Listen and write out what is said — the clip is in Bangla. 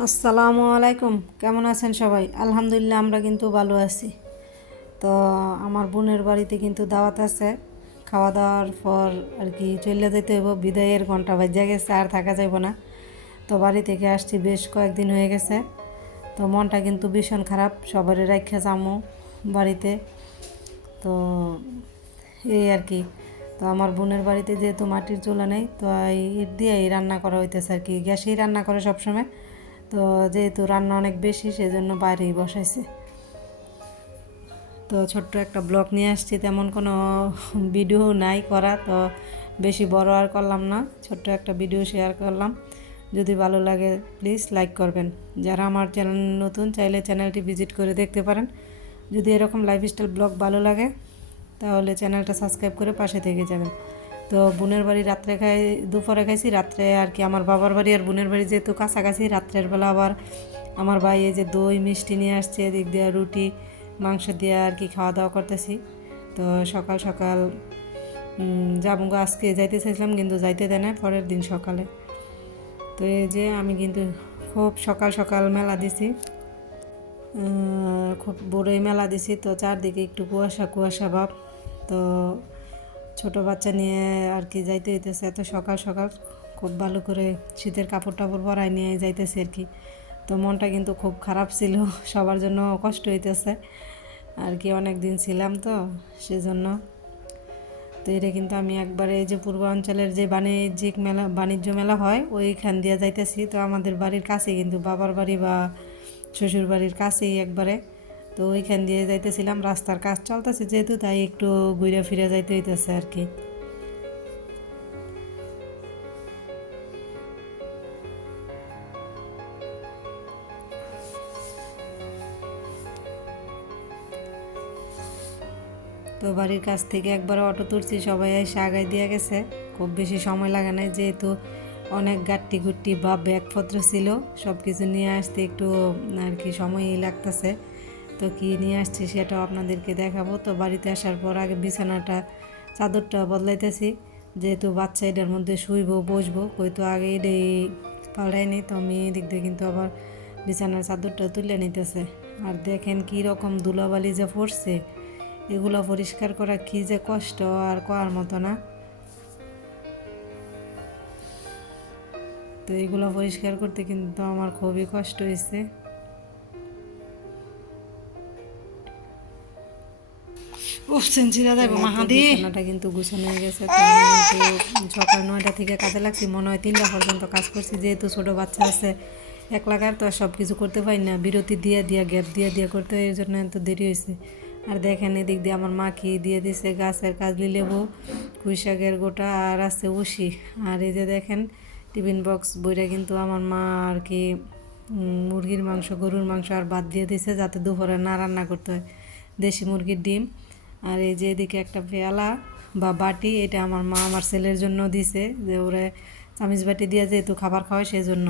আসসালামু আলাইকুম। কেমন আছেন সবাই? আলহামদুলিল্লাহ, আমরা কিন্তু ভালো আছি। তো, আমার বোনের বাড়িতে কিন্তু দাওয়াত আছে। খাওয়া দাওয়ার পর আর কি চলে যেতে হইব। বিদায়ের ঘণ্টা বাজে গেছে, আর থাকা যাইব না। তো, বাড়ি থেকে আসছি, বেশ কয়েকদিন হয়ে গেছে। তো, মনটা কিন্তু ভীষণ খারাপ। সবারই রাখা যামো বাড়িতে। তো, এই আর কি। তো, আমার বোনের বাড়িতে যেহেতু মাটির চুলা নেই, তো এই ইট দিয়েই রান্না করা হইতেছে আর কি। গ্যাসেই রান্না করে সবসময়। তো যেহেতু রান্না অনেক বেশি, সেজন্য বাইরেই বসাইছে। তো ছোট্ট একটা ব্লগ নিয়ে আসছি, তেমন কোনো ভিডিও নাই করা, তো বেশি বড় আর করলাম না, ছোট্ট একটা ভিডিও শেয়ার করলাম। যদি ভালো লাগে প্লিজ লাইক করবেন। যারা আমার চ্যানেল নতুন, চাইলে চ্যানেলটি ভিজিট করে দেখতে পারেন। যদি এরকম লাইফস্টাইল ব্লগ ভালো লাগে, তাহলে চ্যানেলটা সাবস্ক্রাইব করে পাশে থেকে যাবেন। তো বোনের বাড়ি রাত্রে খাই, দুপুরে খাইছি, রাত্রে আর কি আমার বাবার বাড়ি আর বোনের বাড়ি যেহেতু কাছাকাছি, রাত্রের বেলা আবার আমার ভাই এই যে দই, মিষ্টি নিয়ে আসছে, এদিক দিয়ে রুটি, মাংস দিয়ে আর কি খাওয়া দাওয়া করতেছি। তো সকাল সকাল যাব, আজকে যাইতে চাইছিলাম কিন্তু যাইতে দেয় না পরের দিন সকালে। তো এই যে আমি কিন্তু খুব সকাল সকাল মেলা দিছি। খুব বড়ই মেলা দিছি, তো চারদিকে একটু কুয়াশা কুয়াশা ভাব। তো ছোট বাচ্চা নিয়ে আর কি যাইতে হইতেছে। এত সকাল সকাল খুব ভালো করে শীতের কাপড় টাপড় পরাই নিয়ে যাইতেছে আর কি। তো মনটা কিন্তু খুব খারাপ ছিল, সবার জন্য কষ্ট হইতেছে। আর কি অনেক দিন ছিলাম তো, সেজন্য। তো এটা কিন্তু আমি একবারে যে পূর্বাঞ্চলের যে বাণিজ্যিক মেলা, বাণিজ্য মেলা হয়, ওইখান দিয়ে যাইতেছি। তো আমাদের বাড়ির কাছে কিন্তু বাবার বাড়ি বা শ্বশুর বাড়ির কাছেই একবারে। তো ওইখান দিয়ে যাইতেছিলাম, রাস্তার কাজ চলতেছে যেহেতু, তাই একটু ঘুরে ফিরে যাইতে হইতেছে আর কি। তো বাড়ির কাছ থেকে একবার অটো তুলছি, সবাই এসে আগায় দিয়ে গেছে। খুব বেশি সময় লাগে নাই, যেহেতু অনেক গাট্টি গুট্টি বা ব্যাগপত্র ছিল সব কিছু নিয়ে আসতে একটু আর কি সময়ই লাগতেছে। তো কি নিয়ে আসছি সেটাও আপনাদেরকে দেখাবো। তো বাড়িতে আসার পর আগে বিছানাটা, চাদরটা বদলাইতেছি। যেহেতু বাচ্চা এটার মধ্যে শুইবো, বসবো হয়তো আগে এটাই পাল্টাইনি। তো আমি এদিক দিয়ে কিন্তু আবার বিছানার চাদরটা তুলে নিতেছে। আর দেখেন কি রকম ধুলাবালি যে পড়ছে, এগুলো পরিষ্কার করা কি যে কষ্ট আর করার মতো না। তো এগুলো পরিষ্কার করতে কিন্তু আমার খুবই কষ্ট হয়েছে বিছানাটা কিন্তু গুছানো হয়ে গেছে কিন্তু সকাল নয়টা থেকে কাজে লাগছি মনে হয় তিনটা পর্যন্ত কাজ করছি যেহেতু ছোট বাচ্চা আছে এক লাগার তো আর সব কিছু করতে পারি না বিরতি দিয়ে দিয়ে গ্যাপ দিয়ে দিয়ে করতে হয় এই জন্য এত দেরি হয়েছে। আর দেখেন এদিক দিয়ে আমার মা কি দিয়ে দিছে গাছের কাজলি লেবু পুঁই শাকের গোটা আর আছে উশি। আর এই যে দেখেন টিফিন বক্স বইটা কিন্তু আমার মা আর কি মুরগির মাংস গরুর মাংস আর বাদ দিয়ে দিছে যাতে দুপুরে না রান্না করতে হয়। দেশি মুরগির ডিম। আর এই যে এদিকে একটা পেয়ালা বা বাটি, এটা আমার মা আমার ছেলের জন্য দিছে। যে ওরা চামিচ বাটি দিয়ে যেহেতু খাবার খাওয়ায় সেই জন্য